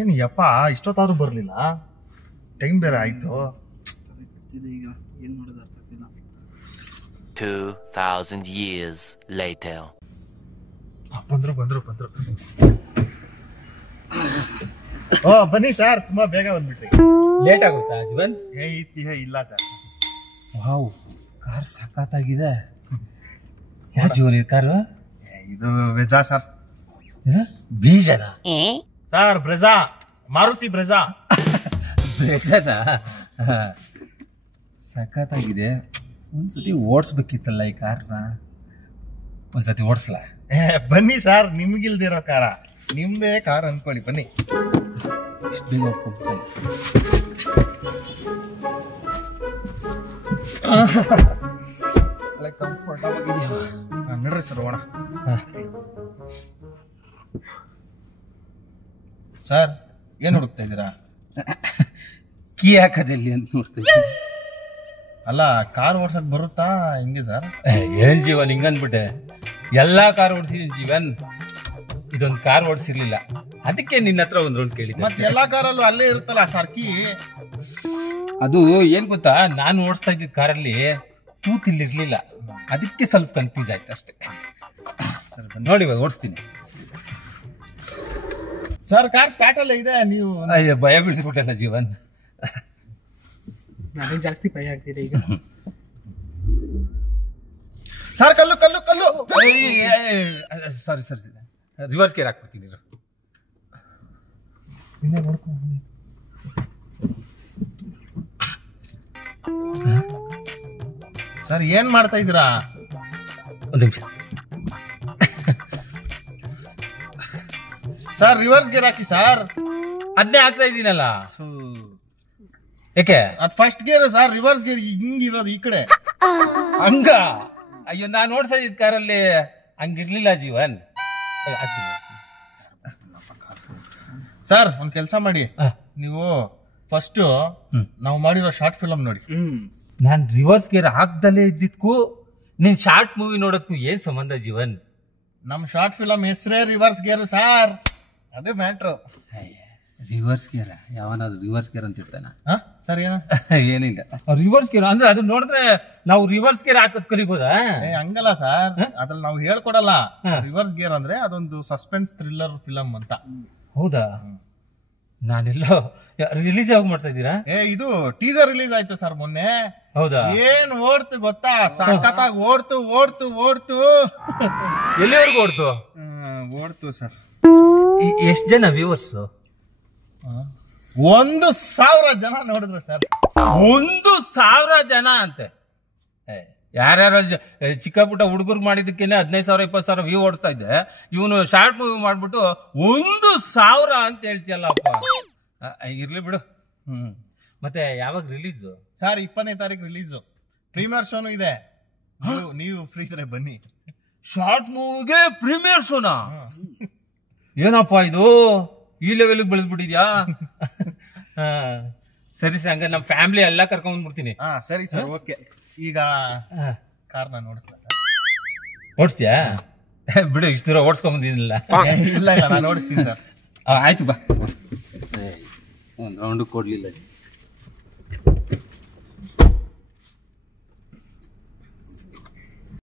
ಏನು ಯಪ್ಪ ಇಷ್ಟೊತ್ತಾದ್ರೂ ಬರ್ಲಿಲ್ಲ, ಟೈಮ್ ಬೇರೆ ಆಯ್ತು. ಈಗ ಏನ್ ಮಾಡೋದು ಅರ್ಥ ಆಗ್ತಿಲ್ಲ. 2000 years later. ಬಂದ್ರು ಓ ಬನ್ನಿ ಸರ್, ತುಂಬಾ ಬೇಗ ಬಂದ್ಬಿಟ್ರಿ. ಲೇಟ್ ಆಗುತ್ತಾ ಜೀವನ್? ಇಲ್ಲ ಸರ್. ವಾವ್, ಕಾರ್ ಸಖತ್ತಾಗಿದೆ. ಯಾವ ಜೀವನ್ ಇದು ಕಾರು? ಇದು ವೆಜಾ ಸರ್. ಬೀಜನ ಸರ್? ಬ್ರೆಜಾ, ಮಾರುತಿ ಬ್ರೆಜಾ. ಬ್ರೆಜಾನ ಸಖತ್ತಾಗಿದೆ. ಒಂದ್ಸತಿ ಓಡಿಸ್ಬೇಕಿತ್ತಲ್ಲ ಈ ಕಾರ್ನ, ಒಂದ್ಸತಿ ಓಡಿಸ್ಲಾ? ಬನ್ನಿ ಸರ್, ನಿಮ್ಗಿಲ್ದಿರೋ ಕಾರ, ನಿಮ್ದೇ ಕಾರ್ ಅನ್ಕೊಳ್ಳಿ, ಬನ್ನಿ. ಇಷ್ಟು ಬೇಗ ಒಪ್ಕೊಂಡ್ಬಿಟ್ಟೆ. ಒಳ್ಳೆ ಕಂಫರ್ಟಬಲ್ ಆಗಿದೆಯಾ? ನಡ್ರಿ ಸರ್ ಹೋಣ. ಸರ್ ಏನ್ ಹುಡುಕ್ತಾ ಇದ್ದೀರಾ? ಕೀ ಹಾಕೋದಲ್ಲಿ ಅಂತ ನೋಡ್ತಾ ಇದ್ದೀನಿ. ಅಲ್ಲ, ಕಾರ್ ಓಡ್ಸಕ್ ಬರುತ್ತಾ ಹಿಂಗೆ ಸರ್? ಏನ್ ಜೀವನ್ ಹಿಂಗನ್ಬಿಟ್ಟೆ? ಎಲ್ಲಾ ಕಾರ್ ಓಡಿಸಿದೀನಿ ಜೀವನ್, ಇದೊಂದು ಕಾರ್ ಓಡಿಸಿರ್ಲಿಲ್ಲ, ಅದಕ್ಕೆ ನಿನ್ನ ಹತ್ರ ಒಂದ್ ರೌಂಡ್ ಕೇಳಿದ್ದೆ. ಮತ್ತೆ ಎಲ್ಲಾ ಕಾರಲ್ಲೂ ಅಲ್ಲೇ ಇರುತ್ತಲ್ಲ ಸರ್ ಕೀ. ಅದು ಏನ್ ಗೊತ್ತಾ, ನಾನು ಓಡಿಸ್ತಾ ಇದ್ದಿದ್ ಕಾರಲ್ಲಿ ತೂತ್ ಇಲ್ಲಿರ್ಲಿಲ್ಲ, ಅದಕ್ಕೆ ಸ್ವಲ್ಪ ಕನ್ಫ್ಯೂಸ್ ಆಯ್ತು ಅಷ್ಟೇ. ನೋಡಿ ಇವಾಗ ಓಡಿಸ್ತೀನಿ. ಸರ್ ಕಾರ್ ಸ್ಟಾರ್ಟ್ ಅಲ್ಲೇ ಇದೆ, ನೀವು ಅಯ್ಯ ಭಯ ಬಿಡಿಸ್ಬಿಟ್ಟಲ್ಲ ಜೀವನ್. ನನಗೆ ಜಾಸ್ತಿ ಭಯ ಆಗ್ತಿದೆ ಈಗ. ಸರ್ ಕಲ್ಲು ಕಲ್ಲು ಕಲ್ಲು. ಸಾರಿ ರಿವರ್ಸ್ ಗೇರ್ ಹಾಕ್ಬಿಡ್ತೀನಿ. ಸರ್ ಏನ್ ಮಾಡ್ತಾ ಇದ್ದೀರಾ? ಒಂದ್ ನಿಮಿಷ ಸರ್, ರಿವರ್ಸ್ ಗೇರ್ ಹಾಕಿ ಸರ್. ಅದನ್ನೇ ಹಾಕ್ತಾ ಇದ್ದೀನಲ್ಲ. ಯಾಕೆ? ಅದ್ first gear sir, reverse gear ಹಿಂಗಿರೋದು ಈ ಕಡೆ. ಹಂಗ? ಅಯ್ಯೋ, ನಾನು ಓಡಿಸ್ತಾ ಇದ್ದ ಕಾರಲ್ಲಿ ಹಂಗಿರ್ಲಿಲ್ಲ ಜೀವನ್. ಸರ್ ಒಂದ್ ಕೆಲ್ಸ ಮಾಡಿ, ನೀವು ಫಸ್ಟ್ ನಾವು ಮಾಡಿರೋ ಶಾರ್ಟ್ ಫಿಲಮ್ ನೋಡಿ. ನಾನ್ ರಿವರ್ಸ್ ಗೇರ್ ಹಾಕ್ದಲೇ ಇದ್ದಿದ್ಕು ನಿನ್ ಶಾರ್ಟ್ ಮೂವಿ ನೋಡೋದಕ್ಕೂ ಏನ್ ಸಂಬಂಧ ಜೀವನ್? ನಮ್ ಶಾರ್ಟ್ ಫಿಲಮ್ ಹೆಸರೇ ರಿವರ್ಸ್ ಗೇರ್ ಸರ್, ಅದೇ ಮ್ಯಾಟ್ರು. ರಿವರ್ಸ್ ಗೇರ್ ಯಾವನಾದ್ರು ರಿವರ್ಸ್ ಗೇರ್ ಅಂತ ಇರ್ತಾನ? ಸರ್ ಏನ? ಏನಿಲ್ಲ, ರಿವರ್ಸ್ ಗೇರ್ ಅಂದ್ರೆ ಅದನ್ನ ನೋಡಿದ್ರೆ ನಾವು ರಿವರ್ಸ್ ಗೇರ್ ಹಾಕೋದ್ ಕಲಿಬೋದಾ? ಹಂಗಲ್ಲ ಸರ್, ಅದ್ರಲ್ಲಿ ನಾವು ಹೇಳ್ಕೊಡಲ್ಲ. ರಿವರ್ಸ್ ಗೇರ್ ಅಂದ್ರೆ ಅದೊಂದು ಸಸ್ಪೆನ್ಸ್ ಥ್ರಿಲ್ಲರ್ ಫಿಲಮ್ ಅಂತ. ಹೌದಾ? ನಾನೆಲ್ಲೋ ರಿಲೀಸ್ ಯಾವಾಗ ಮಾಡ್ತಾ ಇದ್ದೀರಾ? ಇದು ಟೀಸರ್ ರಿಲೀಸ್ ಆಯ್ತು ಸರ್ ಮೊನ್ನೆ. ಹೌದಾ? ಏನ್ ಓಡ್ತು ಗೊತ್ತಾ, ಸಖತ್ತಾಗಿ ಓಡ್ತು ಓಡ್ತು ಓಡ್ತು. ಎಲ್ಲಿವರೆಗೂ ಓಡ್ತು ಸರ್. ಎಷ್ಟ್ ಜನ ವ್ಯೂವರ್ಸ್? 1,000 ಜನ ನೋಡಿದ್ರು ಸರ್. 1,000 ಜನ ಅಂತೆ? ಯಾರ್ಯಾರ ಚಿಕ್ಕ ಪುಟ್ಟ ಹುಡುಗರು ಮಾಡಿದಕ್ಕೇನೆ 15,000 20,000 ವ್ಯೂ ಓಡಿಸ್ತಾ ಇದ್ದೆ. ಇವನು ಶಾರ್ಟ್ ಮೂವಿ ಮಾಡ್ಬಿಟ್ಟು 1,000 ಅಂತ ಹೇಳ್ತಿಯಲ್ಲಪ್ಪ. ಇರ್ಲಿ ಬಿಡು. ಮತ್ತೆ ಯಾವಾಗ ರಿಲೀಸು? ಸರ್ 20ನೇ ತಾರೀಕು ರಿಲೀಸು. ಪ್ರೀಮಿಯರ್ ಶೋನು ಇದೆ, ನೀವು ಫ್ರೀ ಇದ್ರೆ ಬನ್ನಿ. ಶಾರ್ಟ್ ಮೂವಿಗೆ ಪ್ರೀಮಿಯರ್ ಶೋನಾ? ಏನಪ್ಪ ಇದು ಈ ಲೆವೆಲ್ ಬೆಳೆದ್ಬಿಟ್ಟಿದ್ಯಾ? ಸರಿ ಸರ್, ಹಂಗ ನಮ್ ಫ್ಯಾಮಿಲಿ ಎಲ್ಲಾ ಕರ್ಕೊಂಡ್ ಬಂದ್ಬಿಡ್ತೀನಿ. ಸರಿ ಸರ್, ಓಕೆ. ಈಗ ಕಾರ್ನ ನೋಡಿಸ್ಲಾ ಸರ್? ಓಡಿಸ್ತೀಯಾ? ಬಿಡು, ಇಷ್ಟು ದೂರ ಓಡಿಸ್ಕೊಂಡ್ ಬಂದಿಲ್ಲ. ಇಲ್ಲ ನಾನು ಓಡಿಸ್ತೀನಿ ಸರ್. ಆಯ್ತು ಬಾ. ಒಂದ್ ರೌಂಡ್ ಕೊಡ್ಲಿಲ್ಲ.